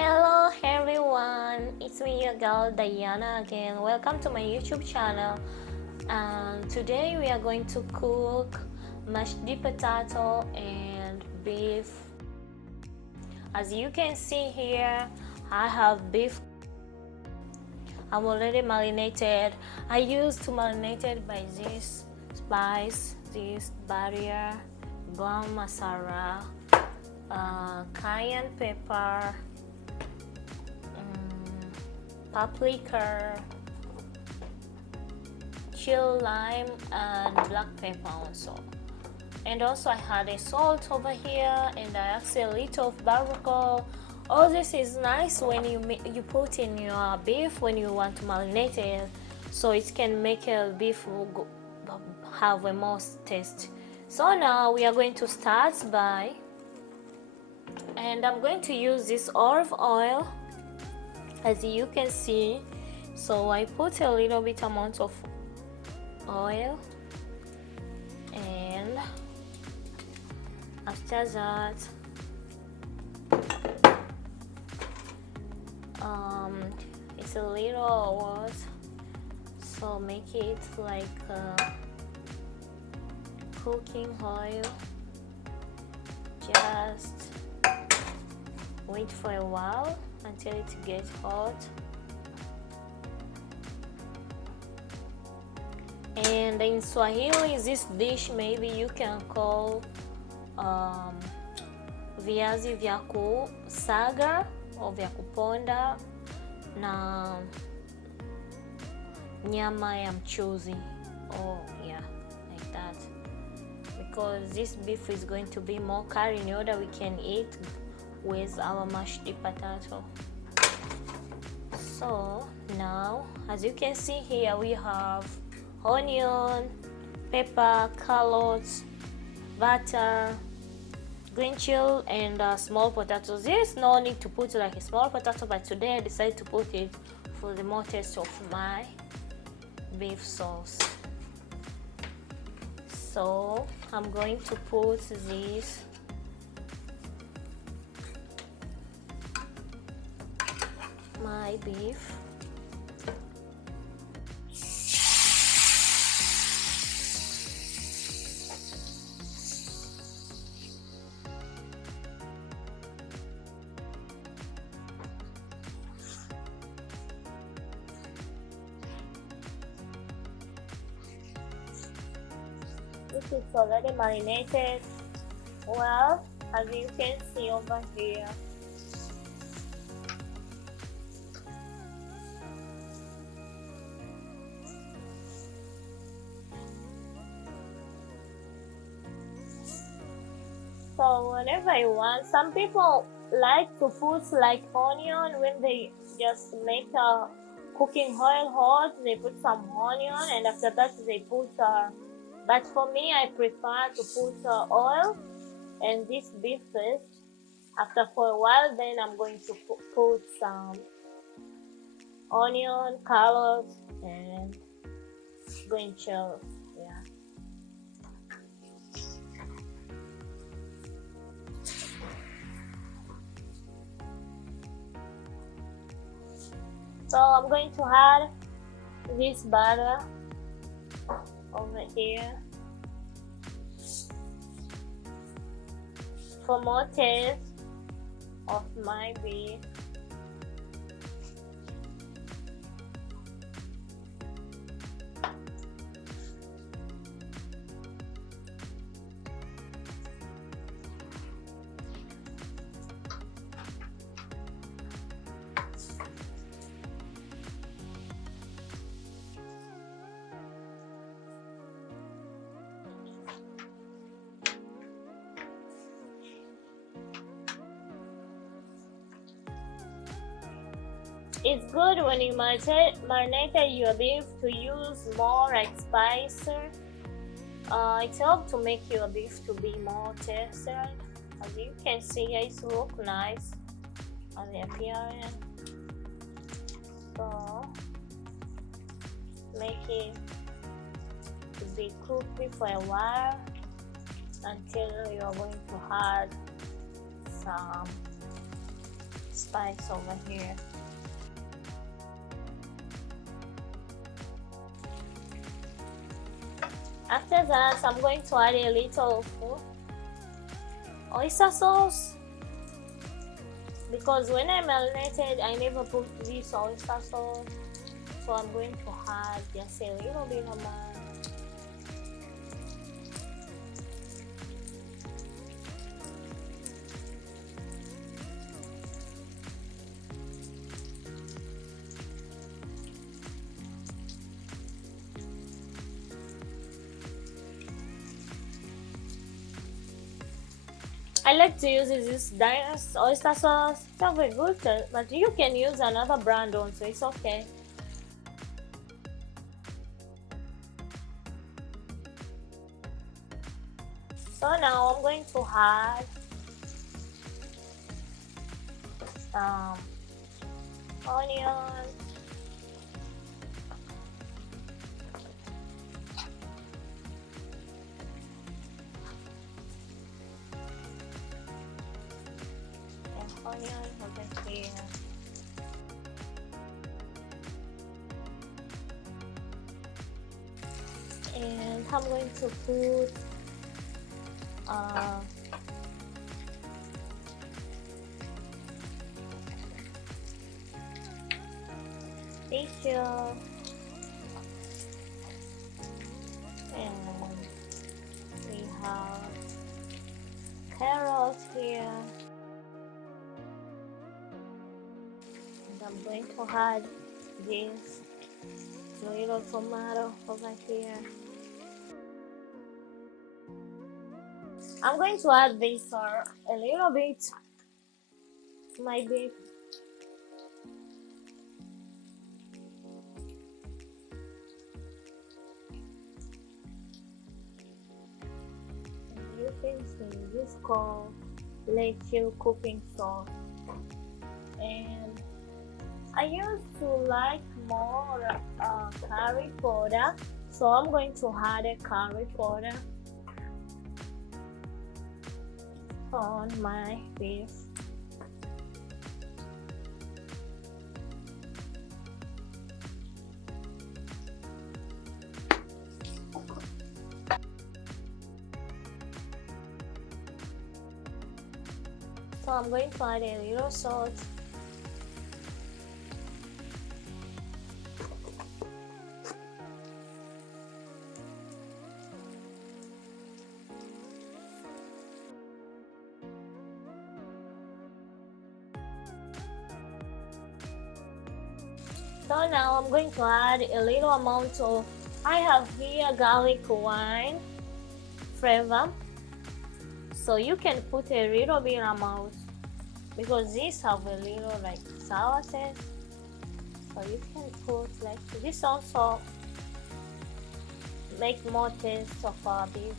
Hello everyone, it's me your girl Diana again. Welcome to my YouTube channel, and today we are going to cook mashed potato and beef. As you can see here, I have beef. I'm already marinated. I used to marinate it by this spice, this barrier, brown masala, cayenne pepper, paprika, chill lime, and black pepper also. And also I had a salt over here, and I added a little of barbecue. All this is nice when you put in your beef when you want to marinate it, so it can make your beef have a more taste. So now we are going to start by, and I'm going to use this olive oil, as you can see. So I put a little bit amount of oil, and after that it's a little water, so make it like cooking oil. Just wait for a while until it gets hot. And in Swahili, this dish maybe you can call viazi vya kusaga au vya kuponda na nyama ya mchuzi. Oh yeah, like that, because this beef is going to be more curry in order we can eat with our mashed potato. So now, as you can see here, we have onion, pepper, carrots, butter, green chili, and small potatoes. There's no need to put like a small potato, but today I decided to put it for the more taste of my beef sauce. So I'm going to put this my beef. This is already marinated well, as you can see over here. So whenever you want, some people like to put like onion when they just make a cooking oil hot. They put some onion, and after that they put but for me I prefer to put oil and this beef first. After for a while, then I'm going to put some onion, carrots, and green chili. Yeah. So I'm going to add this butter over here for more taste of my beef. It's good when you marinate your beef to use more like spice. It helps to make your beef to be more tasty. As you can see, it looks nice on the appearance. So make it to be cooked for a while until you are going to add some spice over here. After that, I'm going to add a little oyster sauce, because when I marinated, I never put this oyster sauce, so I'm going to add just a little bit of more. I like to use this Diners oyster sauce. It's a very good taste, but you can use another brand also, it's okay. So now I'm going to add some onion, over here. And I'm going to put pickle, and we have carrots here. I'm going to add this little tomato over here. I'm going to add this a little bit, maybe. You can see this called lentil cooking sauce, and I used to like more curry powder, so I'm going to add a curry powder on my beef. So I'm going to add a little salt. So now I'm going to add a little amount of, I have here garlic wine flavor. So you can put a little bit amount, because these have a little like sour taste. So you can put like this, also make more taste of our beef.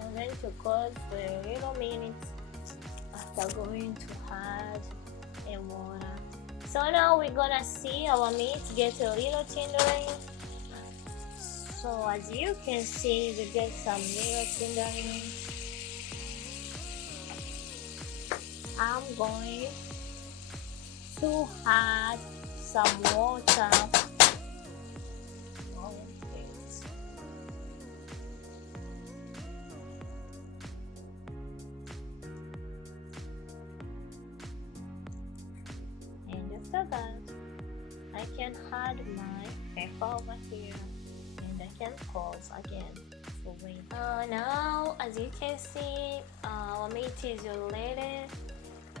And then to cook for a little minute after going to add a water. So now we're gonna see our meat get a little tendering. So as you can see, we get some little tendering. I'm going to add some water. And after that, I can add my pepper over here. I can pause again for wait. Now, as you can see, our meat is ready.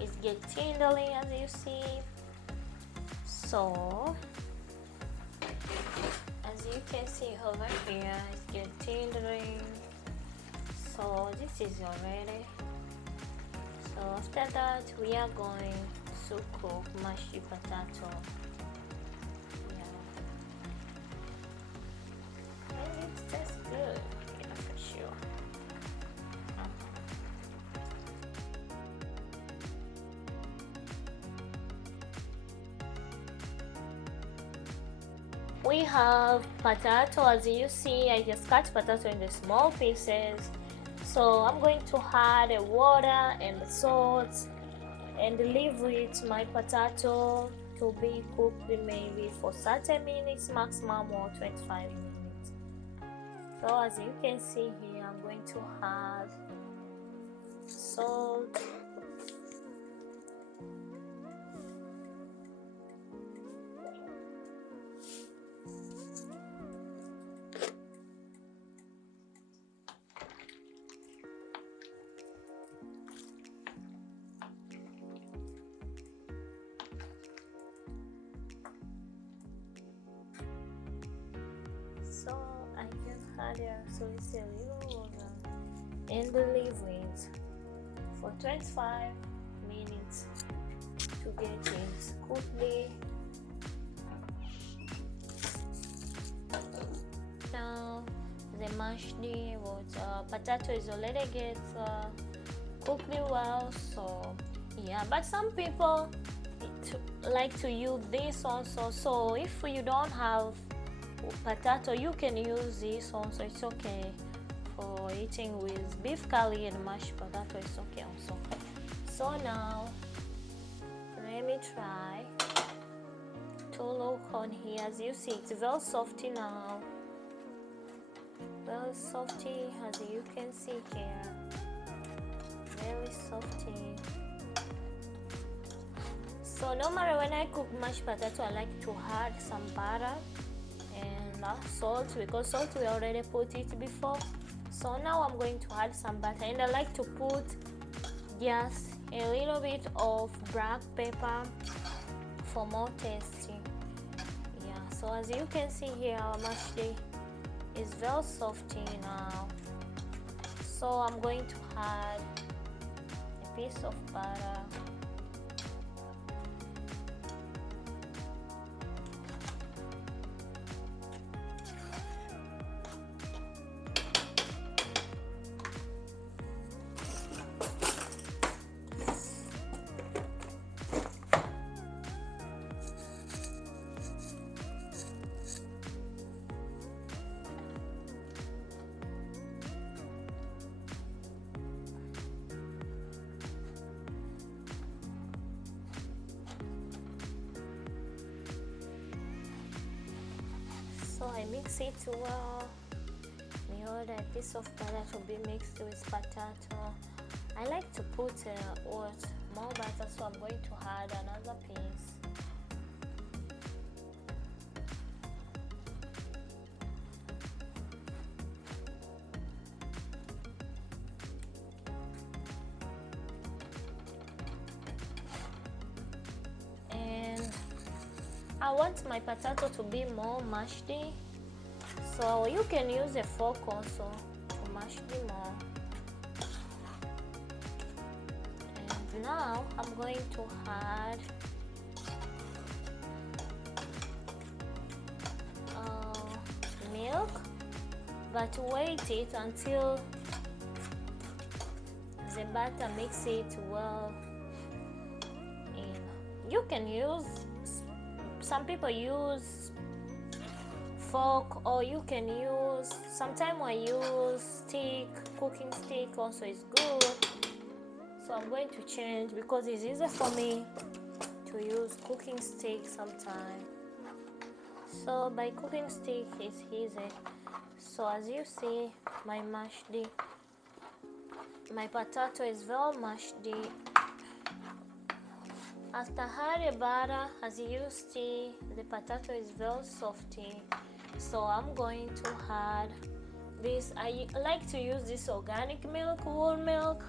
It's getting tendering, as you see. So, as you can see over here, it's getting tendering. So this is already. So after that, we are going to cook mashed potato. That's good, yeah, for sure. We have potato. As you see, I just cut potato into small pieces. So I'm going to add the water and the salt and leave it my potato to be cooked maybe for 30 minutes maximum or 25 minutes. So as you can see here, I'm going to add salt, so I can add also a little water and leave it for 25 minutes to get it quickly. Now the mashed potato is already get cooked well, so yeah, but some people like to use this also. So if you don't have potato, you can use this also, it's okay for eating with beef curry and mashed potato, it's okay also. So now let me try to look on here. As you see, it's very softy now, very softy, as you can see here, very softy. So normally when I cook mashed potato, I like to add some butter and salt, because salt we already put it before. So now I'm going to add some butter, and I like to put just a little bit of black pepper for more tasty. Yeah, so as you can see here, our mashed is very softy now. So I'm going to add a piece of butter. So I mix it well. We order a piece of butter to be mixed with potato. I like to put more butter, so I'm going to add another piece. And I want my potato to be more mushy, so you can use a fork also to mash them more. And now I'm going to add milk, but wait it until the butter mix it well in. You can use, some people use fork, or you can use, sometimes I use stick, cooking stick also is good. So I'm going to change because it's easier for me to use cooking stick sometimes. So by cooking stick it's easy. So as you see, my potato is very mashed. After add the butter, as you see, the potato is very softy. So I'm going to add this. I like to use this organic milk, whole milk,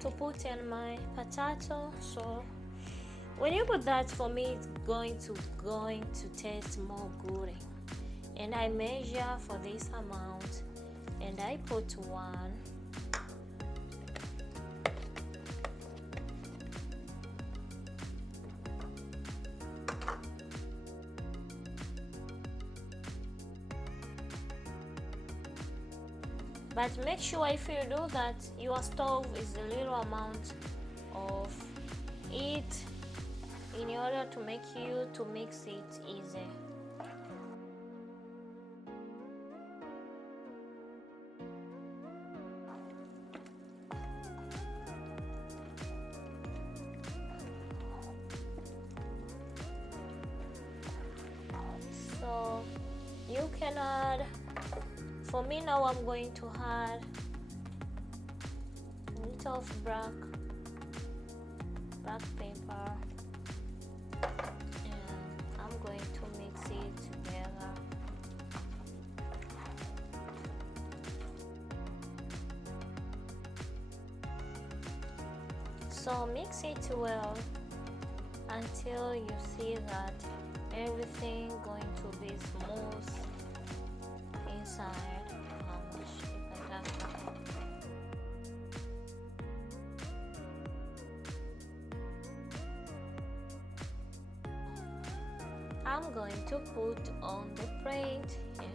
to put in my potato. So when you put that, for me it's going to taste more good. And I measure for this amount, and I put one. But make sure if you do that, your stove is a little amount of it in order to make you to mix it easy. For me now, I'm going to add a little of black pepper, and I'm going to mix it together. So mix it well until you see that everything going to be smooth inside. I'm going to put on the plate, and